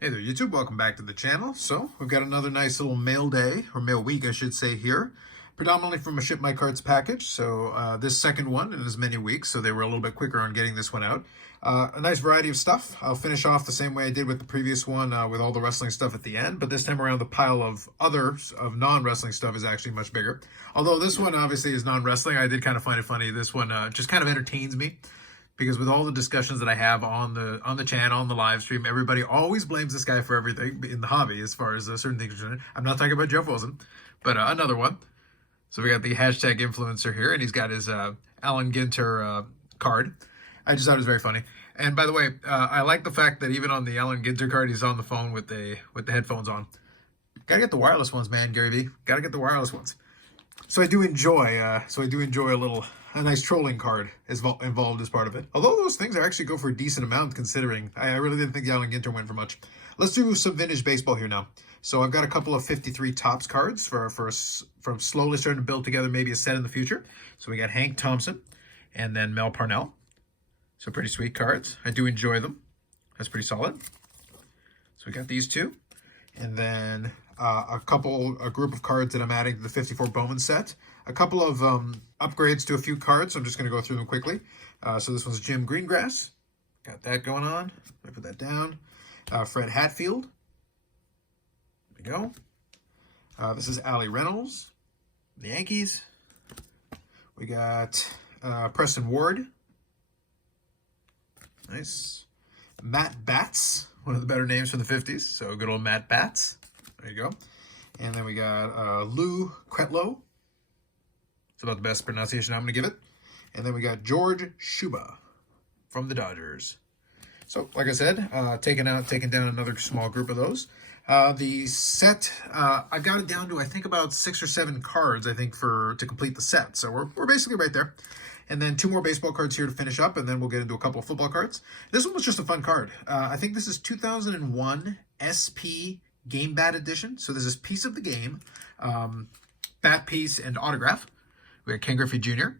Hey there, YouTube. Welcome back to the channel. So, we've got another nice little mail day, or mail week, I should say, here. Predominantly from a Ship My Cards package. So, this second one in as many weeks, so they were a little bit quicker on getting this one out. A nice variety of stuff. I'll finish off the same way I did with the previous one, with all the wrestling stuff at the end. But this time around, the pile of others, of non-wrestling stuff, is actually much bigger. Although this one obviously is non-wrestling, I did kind of find it funny. This one just kind of entertains me. Because with all the discussions that I have on the channel, on the live stream, everybody always blames this guy for everything in the hobby as far as certain things are concerned. I'm not talking about Jeff Wilson, but another one. So we got the hashtag influencer here, and he's got his Alan Ginter card. I just thought it was very funny. And by the way, I like the fact that even on the Alan Ginter card, he's on the phone with the headphones on. Gotta get the wireless ones, man, Gary V. Gotta get the wireless ones. So I do enjoy a nice trolling card is involved as part of it. Although those things actually go for a decent amount considering. I really didn't think the Allen Ginter went for much. Let's do some vintage baseball here now. So I've got a couple of 53 Topps cards from slowly starting to build together maybe a set in the future. So we got Hank Thompson and then Mel Parnell. So pretty sweet cards. I do enjoy them. That's pretty solid. So we got these two. And then a group of cards that I'm adding to the 54 Bowman set. A couple of upgrades to a few cards, so I'm just going to go through them quickly. So this one's Jim Greengrass. Got that going on. I put that down. Fred Hatfield. There we go. This is Allie Reynolds, the Yankees. We got Preston Ward. Nice. Matt Batts, one of the better names from the 50s. So good old Matt Batts. There you go. And then we got Lou Kretlow. It's about the best pronunciation I'm going to give it. And then we got George Shuba from the Dodgers. So, like I said, taking down another small group of those. The set, I got it down to, I think, about 6 or 7 cards, I think, to complete the set. So we're basically right there. And then 2 more baseball cards here to finish up, and then we'll get into a couple of football cards. This one was just a fun card. I think this is 2001 SP Game Bat Edition. So this is Piece of the Game, bat piece, and autograph. We got Ken Griffey Jr.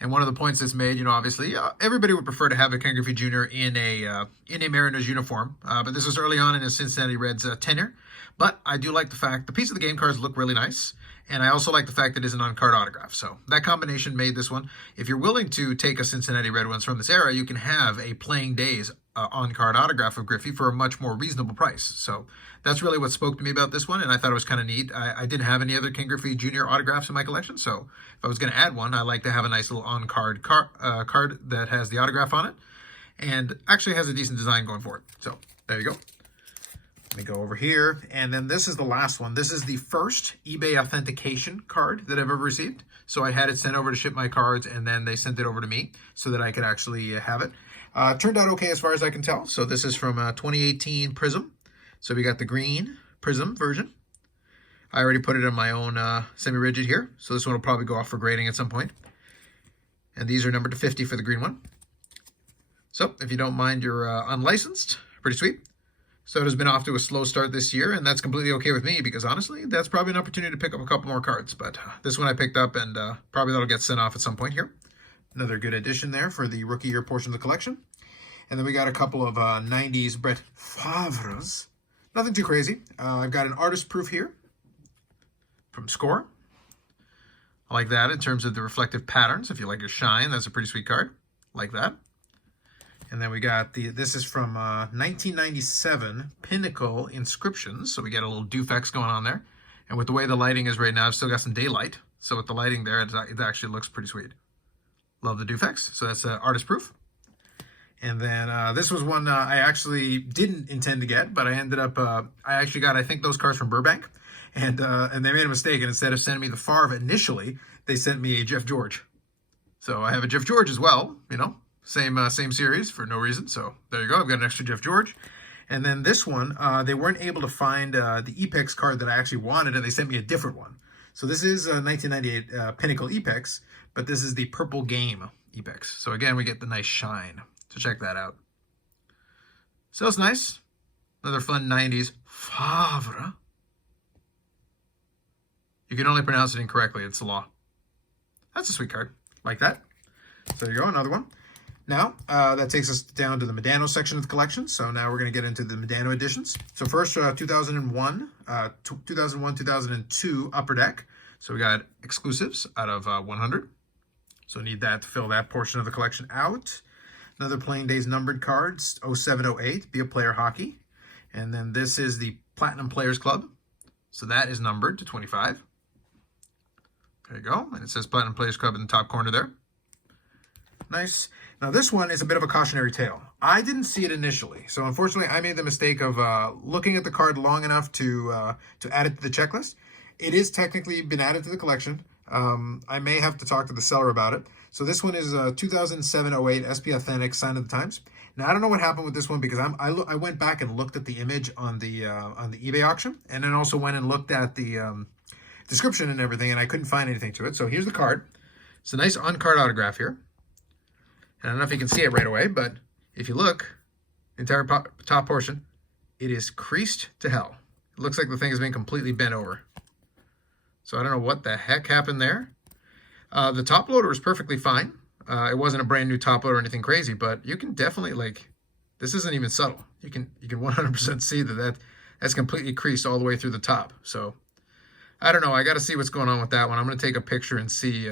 And one of the points that's made, obviously, everybody would prefer to have a Ken Griffey Jr. in a Mariners uniform. But this was early on in his Cincinnati Reds tenure. But I do like the fact the Piece of the Game cards look really nice. And I also like the fact that it's an on-card autograph. So that combination made this one. If you're willing to take a Cincinnati Red ones from this era, you can have a Playing Days on-card autograph of Griffey for a much more reasonable price. So that's really what spoke to me about this one, and I thought it was kind of neat. I didn't have any other Ken Griffey Jr. autographs in my collection, so if I was going to add one, I like to have a nice little on-card card that has the autograph on it, and actually has a decent design going for it. So there you go. Let me go over here, and then this is the last one. This is the first eBay authentication card that I've ever received. So I had it sent over to Ship My Cards, and then they sent it over to me so that I could actually have it. Turned out okay as far as I can tell. So this is from 2018 Prism. So we got the green Prism version. I already put it in my own semi-rigid here. So this one will probably go off for grading at some point. And these are numbered to 50 for the green one. So if you don't mind, you're unlicensed. Pretty sweet. So it has been off to a slow start this year, and that's completely okay with me because honestly, that's probably an opportunity to pick up a couple more cards. But this one I picked up, and probably that'll get sent off at some point here. Another good addition there for the rookie year portion of the collection. And then we got a couple of 90s Brett Favres. Nothing too crazy. I've got an artist proof here from Score. I like that in terms of the reflective patterns. If you like your shine, that's a pretty sweet card. Like that. And then we got this is from 1997 Pinnacle Inscriptions. So we get a little Dufex going on there. And with the way the lighting is right now, I've still got some daylight. So with the lighting there, it actually looks pretty sweet. Love the Dufex. So that's artist proof. And then this was one I actually didn't intend to get, but I ended up, I actually got, I think, those cards from Burbank. And they made a mistake. And instead of sending me the Favre initially, they sent me a Jeff George. So I have a Jeff George as well, same series for no reason. So there you go. I've got an extra Jeff George. And then this one, they weren't able to find the Epex card that I actually wanted, and they sent me a different one. So this is 1998 Pinnacle Epex, but this is the Purple Game Epex. So again, we get the nice shine. So check that out. So it's nice. Another fun 90s Favre. You can only pronounce it incorrectly. It's the law. That's a sweet card. Like that. So there you go. Another one. Now, that takes us down to the Modano section of the collection. So now we're going to get into the Modano editions. So first, 2001, 2002 Upper Deck. So we got exclusives out of 100. So need that to fill that portion of the collection out. Another Playing Days numbered cards, 0708, Be a Player Hockey. And then this is the Platinum Players Club. So that is numbered to 25. There you go. And it says Platinum Players Club in the top corner there. Nice. Now this one is a bit of a cautionary tale. I didn't see it initially, so unfortunately I made the mistake of looking at the card long enough to add it to the checklist. It is technically been added to the collection. I may have to talk to the seller about it. So this one is 2007-08 SP Authentic Sign of the Times. Now I don't know what happened with this one because I went back and looked at the image on the eBay auction, and then also went and looked at the description and everything, and I couldn't find anything to it. So here's the card. It's a nice on-card autograph here. And I don't know if you can see it right away, but if you look, the entire top portion, it is creased to hell. It looks like the thing has been completely bent over. So I don't know what the heck happened there. The top loader was perfectly fine. It wasn't a brand new top loader or anything crazy, but you can definitely, like, this isn't even subtle. You can 100% see that's completely creased all the way through the top. So I don't know. I got to see what's going on with that one. I'm going to take a picture and see.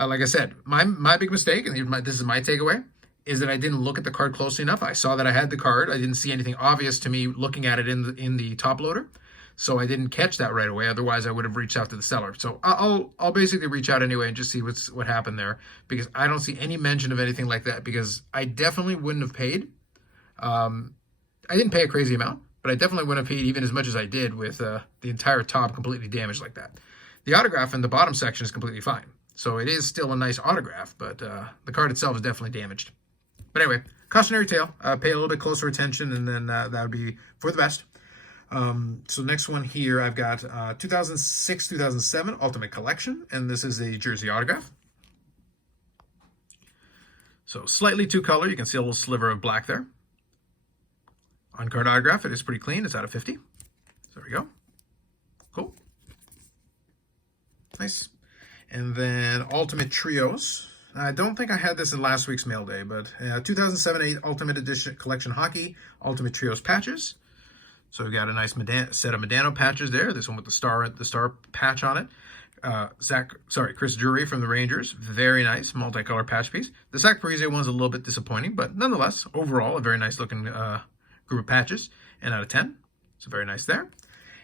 Like I said, my big mistake, and this is my takeaway, is that I didn't look at the card closely enough. I saw that I had the card. I didn't see anything obvious to me looking at it in the top loader, so I didn't catch that right away. Otherwise, I would have reached out to the seller. So I'll basically reach out anyway and just see what happened there, because I don't see any mention of anything like that, because I definitely wouldn't have paid. I didn't pay a crazy amount, but I definitely wouldn't have paid even as much as I did with the entire top completely damaged like that. The autograph in the bottom section is completely fine. So it is still a nice autograph, but the card itself is definitely damaged. But anyway, cautionary tale. Pay a little bit closer attention, and then that would be for the best. So next one here, I've got 2006-2007 Ultimate Collection, and this is a jersey autograph. So slightly two-color. You can see a little sliver of black there. On-card autograph. It is pretty clean. It's out of 50. So there we go. Cool. Nice. And then Ultimate Trios. I don't think I had this in last week's mail day, but 2007-08 Ultimate Edition Collection Hockey Ultimate Trios patches. So we got a nice set of Modano patches there. This one with the star patch on it. Chris Drury from the Rangers. Very nice multicolor patch piece. The Zach Parise one's a little bit disappointing, but nonetheless, overall, a very nice looking group of patches. And out of 10. So very nice there.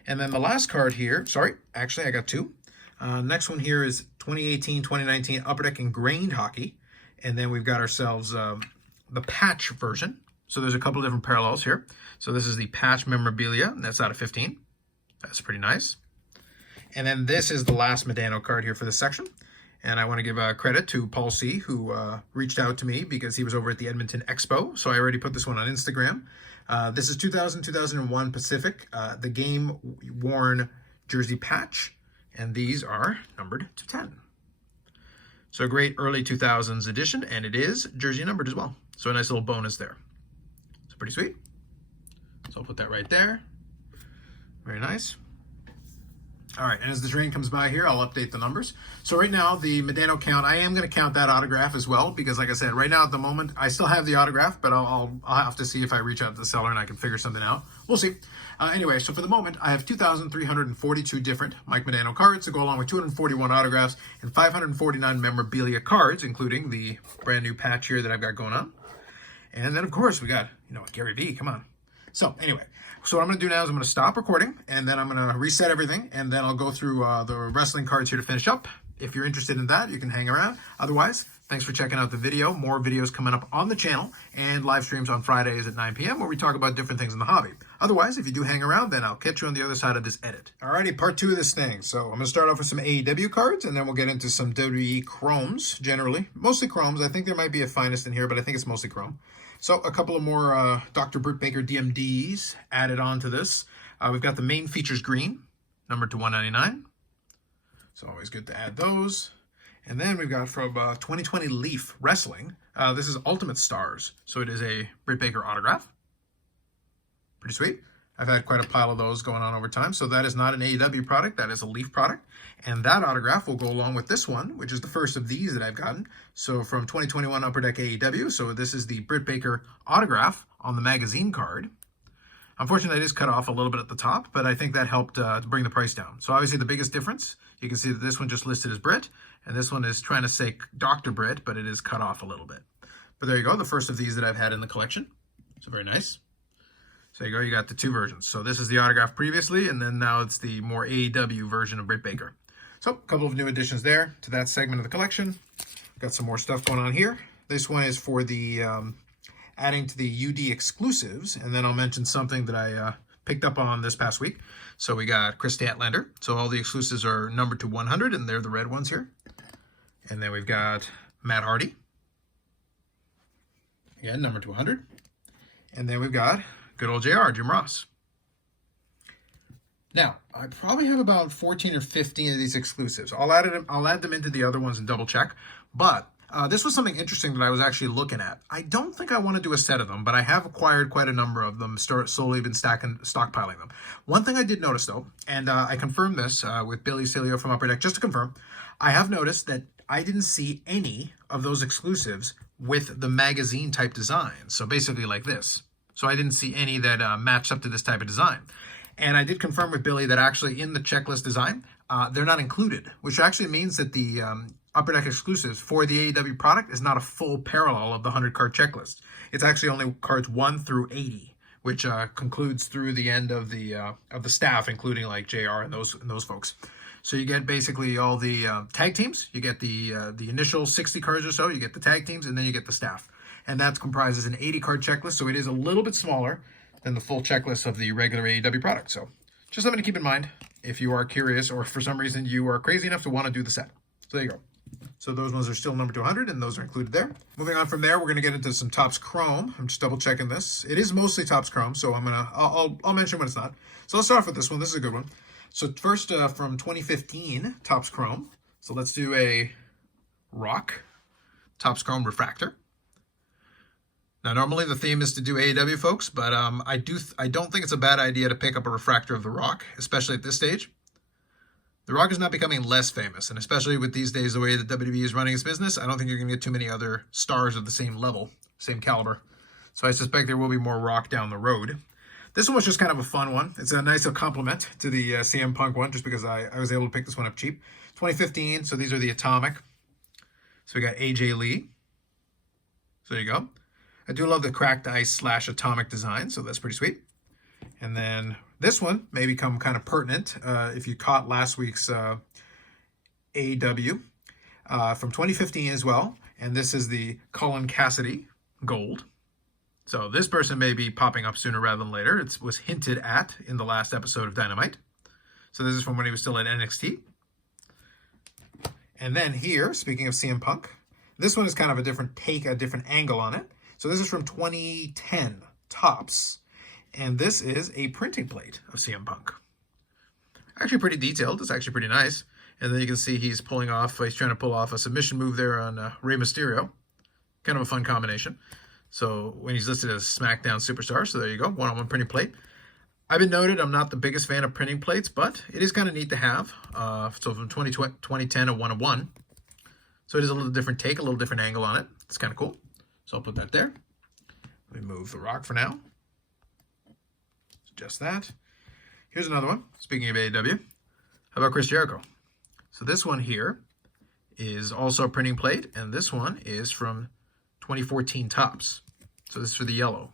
And then the last card here, actually I got two. Next one here is 2018-2019 Upper Deck Ingrained Hockey. And then we've got ourselves the patch version. So there's a couple different parallels here. So this is the patch memorabilia, and that's out of 15. That's pretty nice. And then this is the last Modano card here for this section. And I want to give credit to Paul C., who reached out to me because he was over at the Edmonton Expo. So I already put this one on Instagram. This is 2000-2001 Pacific, the game-worn jersey patch. And these are numbered to 10. So a great early 2000s edition, and it is jersey numbered as well. So a nice little bonus there. So pretty sweet. So I'll put that right there. Very nice. All right, and as the train comes by here, I'll update the numbers. So right now, the Modano count, I am going to count that autograph as well, because like I said, right now at the moment, I still have the autograph, but I'll have to see if I reach out to the seller and I can figure something out. We'll see. Anyway, so for the moment, I have 2,342 different Mike Modano cards to go along with 241 autographs and 549 memorabilia cards, including the brand new patch here that I've got going on. And then, of course, we got, Gary V, come on. So anyway, so what I'm going to do now is I'm going to stop recording, and then I'm going to reset everything, and then I'll go through the wrestling cards here to finish up. If you're interested in that, you can hang around. Otherwise, thanks for checking out the video. More videos coming up on the channel, and live streams on Fridays at 9 p.m. where we talk about different things in the hobby. Otherwise, if you do hang around, then I'll catch you on the other side of this edit. Alrighty, part 2 of this thing. So I'm going to start off with some AEW cards, and then we'll get into some WWE chromes, generally. Mostly chromes. I think there might be a finest in here, but I think it's mostly chrome. So a couple of more Dr. Britt Baker DMDs added on to this. We've got the main features green, numbered to 199. So always good to add those. And then we've got from 2020 Leaf Wrestling. This is Ultimate Stars. So it is a Britt Baker autograph. Pretty sweet. I've had quite a pile of those going on over time. So that is not an AEW product. That is a Leaf product. And that autograph will go along with this one, which is the first of these that I've gotten. So from 2021 Upper Deck AEW. So this is the Britt Baker autograph on the magazine card. Unfortunately, it is cut off a little bit at the top, but I think that helped bring the price down. So obviously the biggest difference, you can see that this one just listed as Britt, and this one is trying to say Dr. Britt, but it is cut off a little bit. But there you go, the first of these that I've had in the collection. So very nice. So there you go, you got the two versions. So this is the autograph previously, and then now it's the more AEW version of Britt Baker. So a couple of new additions there to that segment of the collection. Got some more stuff going on here. This one is for the adding to the UD exclusives, and then I'll mention something that I picked up on this past week. So we got Christy Antlander. So all the exclusives are numbered to 100, and they're the red ones here. And then we've got Matt Hardy. Again, number 200. And then we've got good old JR, Jim Ross. Now, I probably have about 14 or 15 of these exclusives. I'll add them into the other ones and double check. But this was something interesting that I was actually looking at. I don't think I want to do a set of them, but I have acquired quite a number of them, slowly been stockpiling them. One thing I did notice, though, and I confirmed this with Billy Cilio from Upper Deck, just to confirm, I have noticed that I didn't see any of those exclusives with the magazine-type design. So basically like this. So I didn't see any that matched up to this type of design. And I did confirm with Billy that actually in the checklist design, they're not included, which actually means that the Upper Deck exclusives for the AEW product is not a full parallel of the 100-card checklist. It's actually only cards 1 through 80, which concludes through the end of the staff, including like JR and those folks. So you get basically all the tag teams. You get the initial 60 cards or so. You get the tag teams, and then you get the staff. And that comprises an 80-card checklist, so it is a little bit smaller than the full checklist of the regular AEW product. So just something to keep in mind if you are curious or for some reason you are crazy enough to want to do the set. So there you go. So those ones are still number 200, and those are included there. Moving on from there, we're going to get into some Topps Chrome. I'm just double checking this. It is mostly Topps Chrome, so I'll mention when it's not. So let's start off with this one. This is a good one. So first from 2015 Topps Chrome. So let's do a Rock Topps Chrome Refractor. Now, normally the theme is to do AEW, folks, but I don't think it's a bad idea to pick up a refractor of The Rock, especially at this stage. The Rock is not becoming less famous, and especially with these days, the way that WWE is running its business, I don't think you're going to get too many other stars of the same level, same caliber. So I suspect there will be more Rock down the road. This one was just kind of a fun one. It's a nice compliment to the CM Punk one, just because I was able to pick this one up cheap. 2015, so these are the Atomic. So we got AJ Lee. So there you go. I do love the cracked ice / atomic design, so that's pretty sweet. And then this one may become kind of pertinent if you caught last week's AEW from 2015 as well. And this is the Colin Cassidy Gold. So this person may be popping up sooner rather than later. It was hinted at in the last episode of Dynamite. So this is from when he was still at NXT. And then here, speaking of CM Punk, this one is kind of a different take, a different angle on it. So this is from 2010 Topps, and this is a printing plate of CM Punk. Actually pretty detailed. It's actually pretty nice. And then you can see he's trying to pull off a submission move there on Rey Mysterio. Kind of a fun combination. So when he's listed as SmackDown Superstar, so there you go, one-on-one printing plate. I've been noted I'm not the biggest fan of printing plates, but it is kind of neat to have. So from 2010, a 1-of-1. So it is a little different take, a little different angle on it. It's kind of cool. So I'll put that there. Let me move the Rock for now. Just that. Here's another one. Speaking of AEW, how about Chris Jericho? So this one here is also a printing plate, and this one is from 2014 Topps. So this is for the yellow.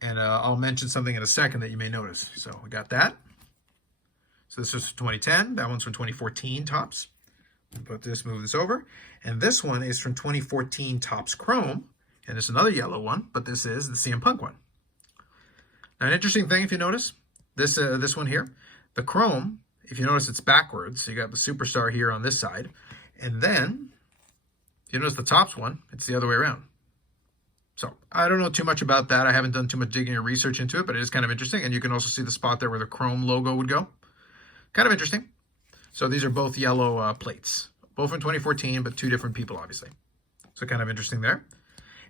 And I'll mention something in a second that you may notice. So we got that. So this was from 2010. That one's from 2014 Topps. Move this over. And this one is from 2014 Topps Chrome. And it's another yellow one, but this is the CM Punk one. Now, an interesting thing, if you notice, this one here, the Chrome, if you notice, it's backwards. So you got the Superstar here on this side. And then, you notice the Topps one, it's the other way around. So I don't know too much about that. I haven't done too much digging or research into it, but it is kind of interesting. And you can also see the spot there where the Chrome logo would go. Kind of interesting. So these are both yellow plates, both from 2014, but two different people, obviously. So kind of interesting there.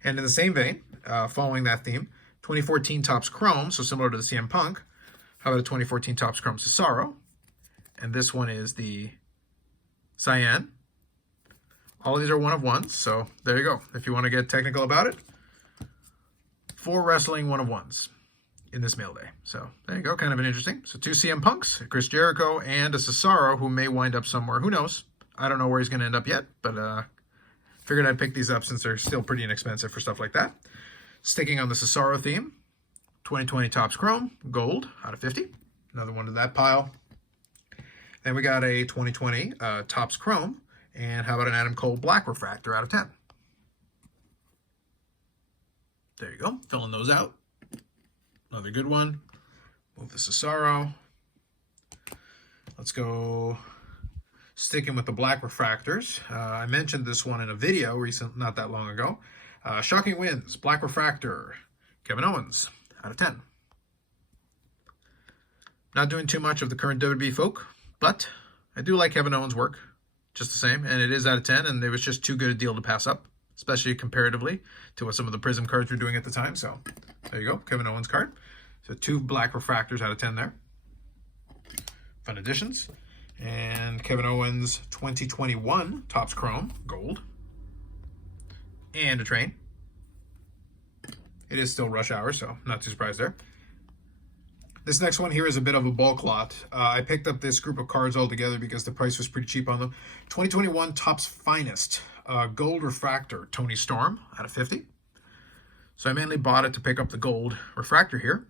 And in the same vein, following that theme, 2014 Topps Chrome, so similar to the CM Punk. How about a 2014 Topps Chrome Cesaro? And this one is the Cyan. All of these are 1-of-1s, so there you go. If you want to get technical about it, 4 wrestling 1-of-1s in this mail day. So there you go, kind of an interesting. So 2 CM Punks, Chris Jericho, and a Cesaro who may wind up somewhere. Who knows? I don't know where he's going to end up yet, but figured I'd pick these up since they're still pretty inexpensive for stuff like that. Sticking on the Cesaro theme, 2020 Topps Chrome, gold out of 50. Another one to that pile. Then we got a 2020 Topps Chrome. And how about an Adam Cole Black Refractor out of 10? There you go. Filling those out. Another good one. Move the Cesaro. Let's go sticking with the Black Refractors. I mentioned this one in a video not that long ago. Shocking Wins, Black Refractor, Kevin Owens out of 10. Not doing too much of the current WWE folk, but I do like Kevin Owens' work. Just the same, and it is out of 10, and it was just too good a deal to pass up, especially comparatively to what some of the Prism cards were doing at the time. So there you go, Kevin Owens card. So 2 Black Refractors out of 10 there. Fun additions. And Kevin Owens 2021 Topps Chrome, gold. And a train. It is still rush hour, so not too surprised there. This next one here is a bit of a bulk lot. I picked up this group of cards all together because the price was pretty cheap on them. 2021 Topps Finest, Gold Refractor, Tony Storm, out of 50. So I mainly bought it to pick up the gold refractor here.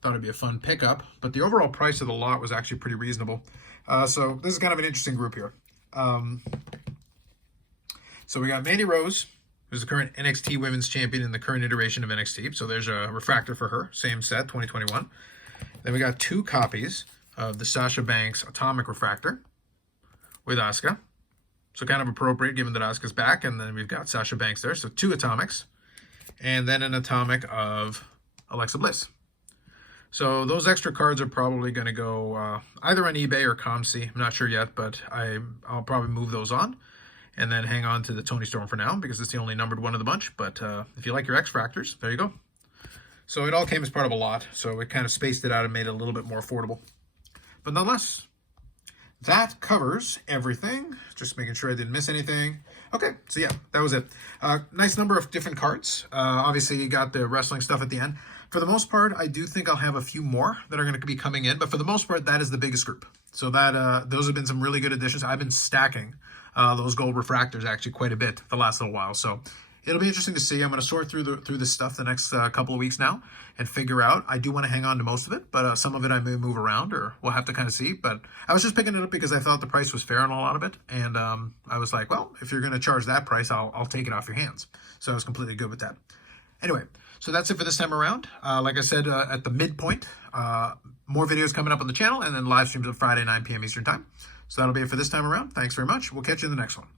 Thought it'd be a fun pickup, but the overall price of the lot was actually pretty reasonable. So this is kind of an interesting group here. So we got Mandy Rose, who's the current NXT Women's Champion in the current iteration of NXT. So there's a refractor for her. Same set, 2021. Then we got 2 copies of the Sasha Banks Atomic Refractor with Asuka. So kind of appropriate given that Asuka's back. And then we've got Sasha Banks there. So 2 Atomics. And then an Atomic of Alexa Bliss. So those extra cards are probably going to go either on eBay or ComC. I'm not sure yet, but I'll probably move those on. And then hang on to the Tony Storm for now because it's the only numbered one of the bunch. But if you like your X-Fractors, there you go. So it all came as part of a lot. So it kind of spaced it out and made it a little bit more affordable. But nonetheless, that covers everything. Just making sure I didn't miss anything. Okay, so yeah, that was it. Nice number of different cards. Obviously, you got the wrestling stuff at the end. For the most part, I do think I'll have a few more that are going to be coming in. But for the most part, that is the biggest group. So that those have been some really good additions. I've been stacking those gold refractors actually quite a bit the last little while. So it'll be interesting to see. I'm going to sort through this stuff the next couple of weeks now and figure out. I do want to hang on to most of it, but some of it I may move around or we'll have to kind of see. But I was just picking it up because I thought the price was fair on a lot of it. And I was like, well, if you're going to charge that price, I'll take it off your hands. So I was completely good with that. Anyway, so that's it for this time around. Like I said, at the midpoint, more videos coming up on the channel and then live streams on Friday, 9 p.m. Eastern Time. So that'll be it for this time around. Thanks very much. We'll catch you in the next one.